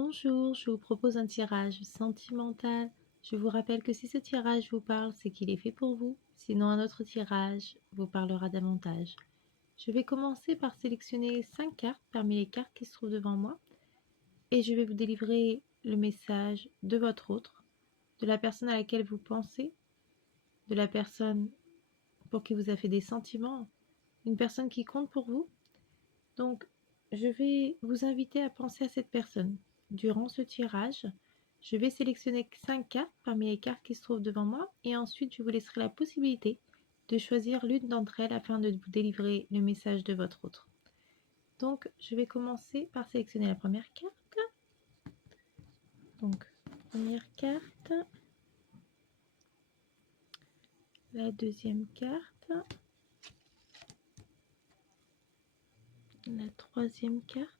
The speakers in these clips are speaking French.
Bonjour, je vous propose un tirage sentimental. Je vous rappelle que si ce tirage vous parle, c'est qu'il est fait pour vous. Sinon, un autre tirage vous parlera davantage. Je vais commencer par sélectionner 5 cartes parmi les cartes qui se trouvent devant moi. Et je vais vous délivrer le message de votre autre, de la personne à laquelle vous pensez, de la personne pour qui vous avez fait des sentiments, une personne qui compte pour vous. Donc, je vais vous inviter à penser à cette personne. Durant ce tirage, je vais sélectionner 5 cartes parmi les cartes qui se trouvent devant moi et ensuite je vous laisserai la possibilité de choisir l'une d'entre elles afin de vous délivrer le message de votre autre. Donc, je vais commencer par sélectionner la première carte. Donc, première carte, la deuxième carte, la troisième carte,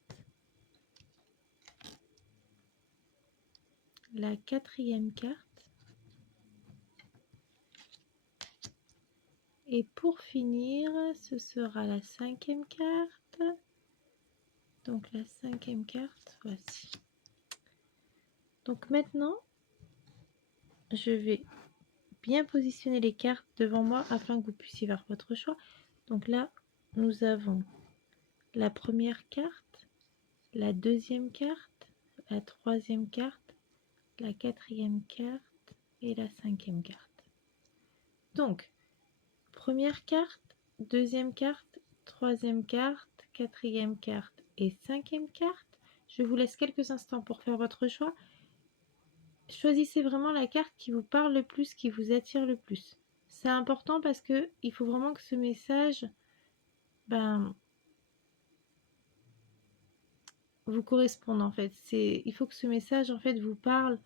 la quatrième carte et pour finir, ce sera la cinquième carte. Donc la cinquième carte, voici. Donc maintenant, je vais bien positionner les cartes devant moi afin que vous puissiez faire votre choix. Donc là, nous avons la première carte, la deuxième carte, la troisième carte, la quatrième carte et la cinquième carte. Donc, première carte, deuxième carte, troisième carte, quatrième carte et cinquième carte. Je vous laisse quelques instants pour faire votre choix. Choisissez vraiment la carte qui vous parle le plus, qui vous attire le plus. C'est important parce que il faut vraiment que ce message vous corresponde en fait. Il faut que ce message en fait vous parle,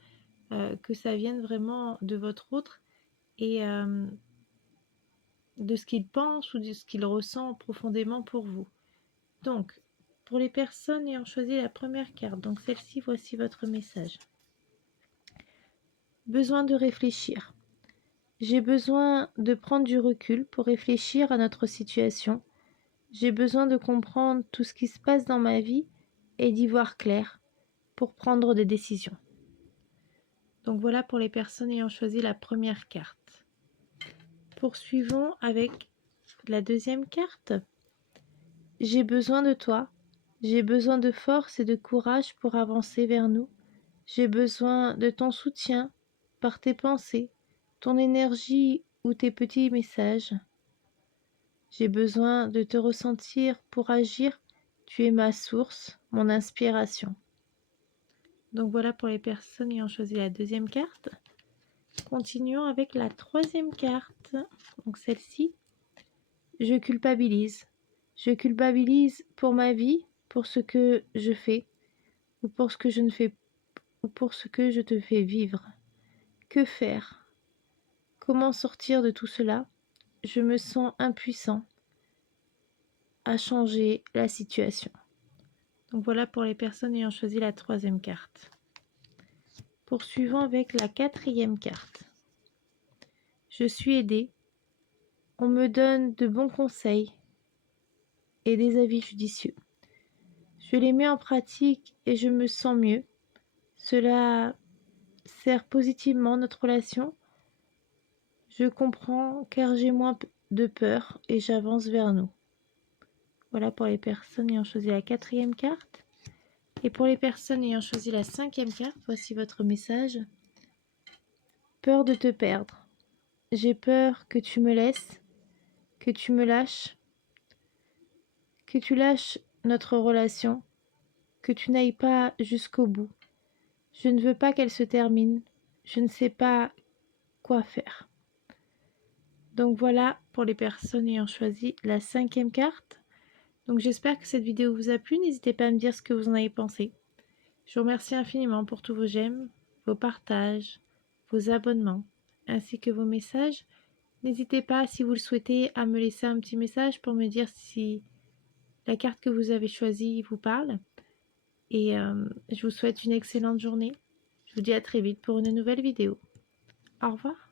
que ça vienne vraiment de votre autre et de ce qu'il pense ou de ce qu'il ressent profondément pour vous. Donc, pour les personnes ayant choisi la première carte, donc celle-ci, voici votre message. Besoin de réfléchir. J'ai besoin de prendre du recul pour réfléchir à notre situation. J'ai besoin de comprendre tout ce qui se passe dans ma vie et d'y voir clair pour prendre des décisions. Donc voilà pour les personnes ayant choisi la première carte. Poursuivons avec la deuxième carte. J'ai besoin de toi. J'ai besoin de force et de courage pour avancer vers nous. J'ai besoin de ton soutien par tes pensées, ton énergie ou tes petits messages. J'ai besoin de te ressentir pour agir. Tu es ma source, mon inspiration. Donc voilà pour les personnes ayant choisi la deuxième carte. Continuons avec la troisième carte. Donc celle-ci. Je culpabilise. Je culpabilise pour ma vie, pour ce que je fais, ou pour ce que je ne fais, ou pour ce que je te fais vivre. Que faire? Comment sortir de tout cela? Je me sens impuissant à changer la situation. Donc voilà pour les personnes ayant choisi la troisième carte. Poursuivons avec la quatrième carte. Je suis aidée. On me donne de bons conseils et des avis judicieux. Je les mets en pratique et je me sens mieux. Cela sert positivement notre relation. Je comprends car j'ai moins de peur et j'avance vers nous. Voilà pour les personnes ayant choisi la quatrième carte. Et pour les personnes ayant choisi la cinquième carte, voici votre message. Peur de te perdre. J'ai peur que tu me laisses, que tu me lâches, que tu lâches notre relation, que tu n'ailles pas jusqu'au bout. Je ne veux pas qu'elle se termine. Je ne sais pas quoi faire. Donc voilà pour les personnes ayant choisi la cinquième carte. Donc j'espère que cette vidéo vous a plu. N'hésitez pas à me dire ce que vous en avez pensé. Je vous remercie infiniment pour tous vos j'aime, vos partages, vos abonnements, ainsi que vos messages. N'hésitez pas, si vous le souhaitez, à me laisser un petit message pour me dire si la carte que vous avez choisie vous parle. Et je vous souhaite une excellente journée. Je vous dis à très vite pour une nouvelle vidéo. Au revoir.